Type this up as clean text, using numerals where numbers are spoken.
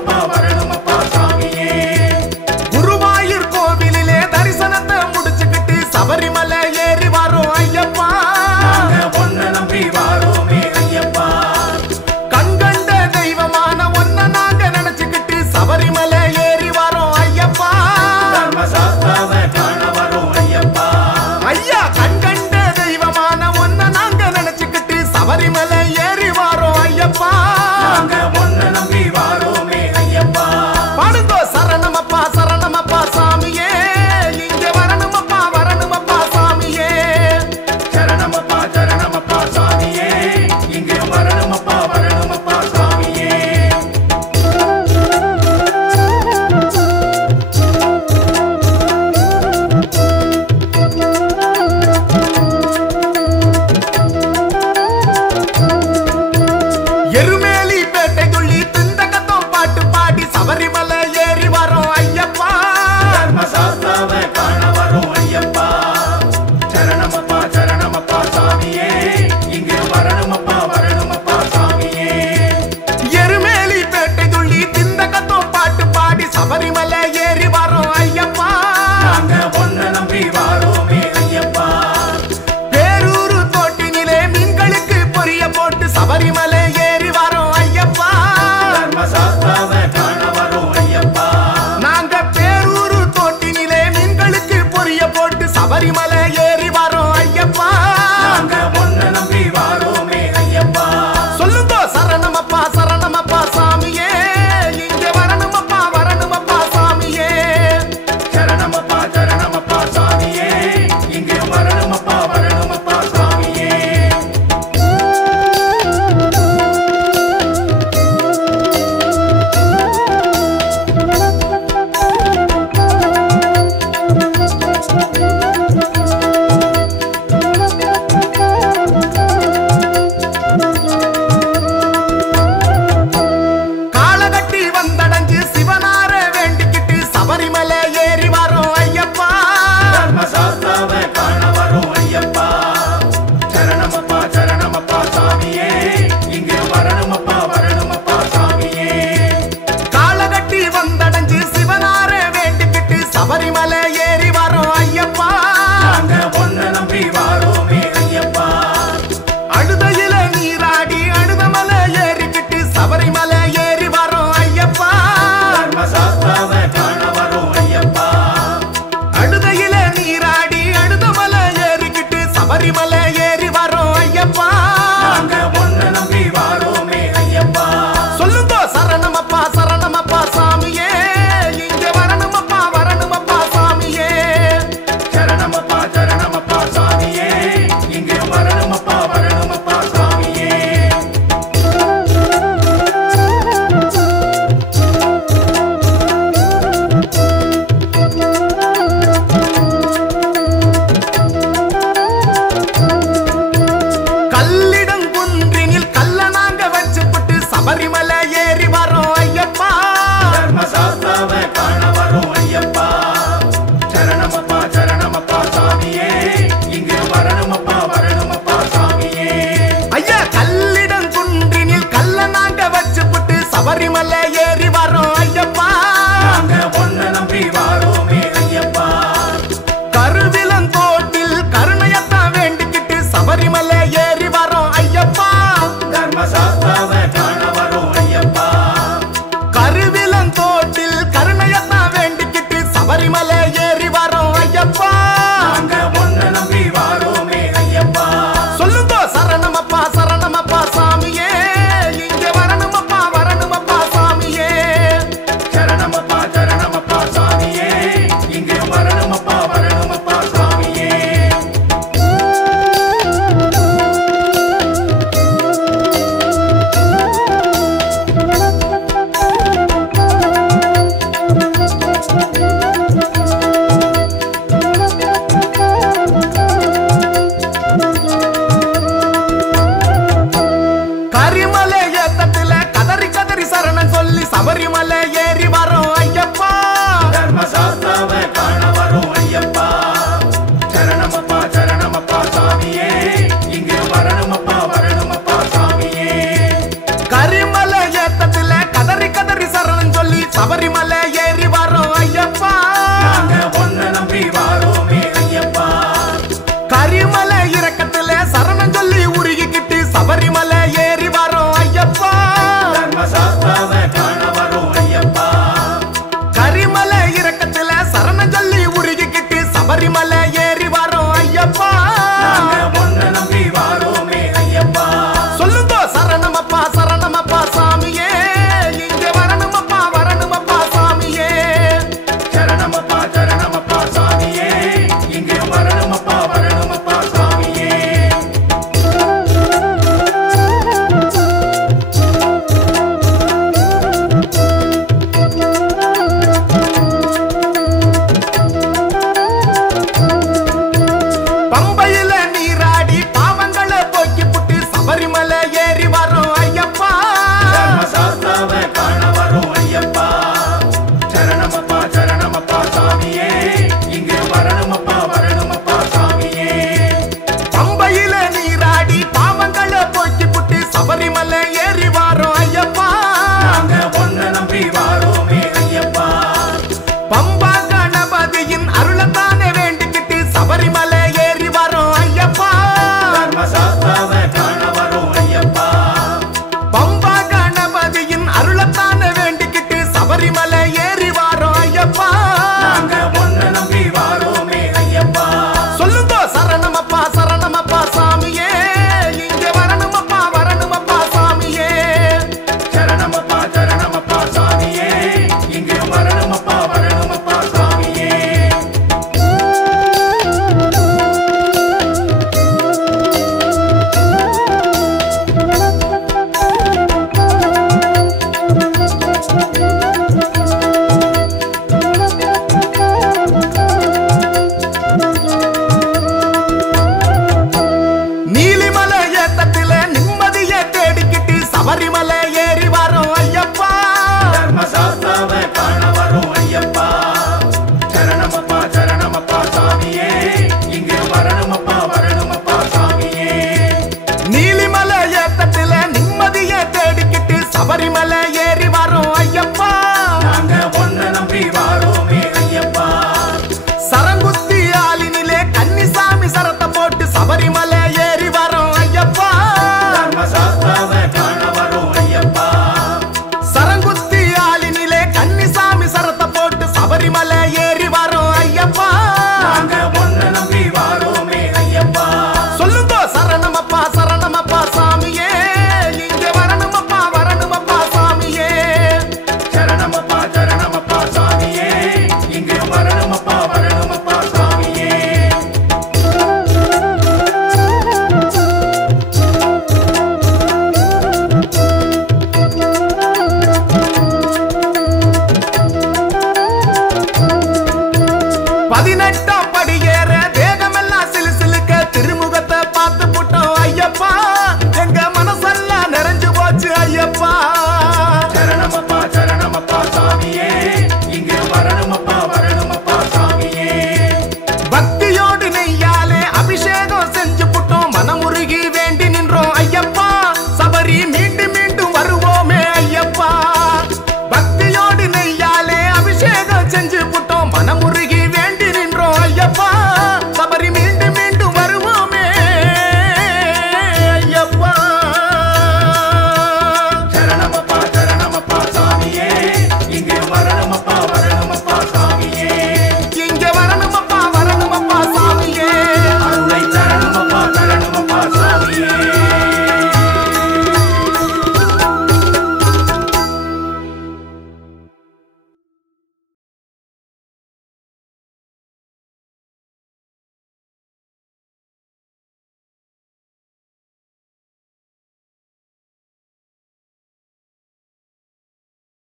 அப்பா வரணும் அப்பா சாமியே. குருவாயூர் கோவிலிலே தரிசனத்தை முடிச்சுக்கிட்டு சபரிமலை ஏறி வரோம் ஐயப்பா. நாங்க ஒன்ன நம்பி வாரோமே ஐயப்பா. கண்கண்ட தெய்வமான ஒன்ன நாங்க நினைச்சுக்கிட்டு சபரிமலை ஏறி வரோம் ஐயப்பா. தர்மசாஸ்தாவை காண வரோம் ஐயப்பா. ஐயா கண்கண்ட தெய்வமான ஒன்ன நாங்க நினைச்சுக்கிட்டு சபரிமலை ஏறி வரோம் ஐயப்பா. நாங்க ஒன்ன நம்பி வாரோமே ஐயப்பா. சபரிமலை ஏறி வரோம் ஐயப்பா நாங்க ஒன்ன நம்பி வாரோமே ஐயப்பா கரிமலை இறக்கத்துல சரணம் சொல்லி உருகிக்கிட்டு சபரிமலை ஏறி வரோம் ஐயப்பா தர்மசாஸ்தாவை காண வரோம் ஐயப்பா கரிமலை இறக்கத்துல சரணம் சொல்லி உருகிக்கிட்டு சபரிமலை ஏறி வரோம் ஐயப்பா நாங்க ஒன்ன நம்பி வாரோமே ஐயப்பா சொல்லுங்க சரணமப்பா சாமியே இங்க வரணுமப்பா சாமியே சரணமப்பா சாமியே இங்கே வரணுமப்பா சாமியே பம்பையில நீராடி பாவங்களை போக்கி புட்டு சபரிமலை ஏறி வரோம் ஐயப்பா தர்மசாஸ்தாவை காண வரோம் ஐயப்பா சரணமப்பா சாமியே இங்கே வரணுமப்பா சாமியே பம்பையில நீராடி பாவங்களை போக்கி புட்டு சபரிமலை ஏறி வரோம் ஐயப்பா நாங்க ஒன்ன நம்பி வாரோமே ஐயப்பா பம்பா கணபதியின் அருளத்தானே வேண்டிக்கிட்டு சபரிமலை ஏறி வரோம் ஐயப்பா தர்மசாஸ்தாவை காண வரோம் ஐயப்பா பம்பா கணபதியின் அருளத்தானே வேண்டிக்கிட்டு சபரிமலை ஏறி வரோம்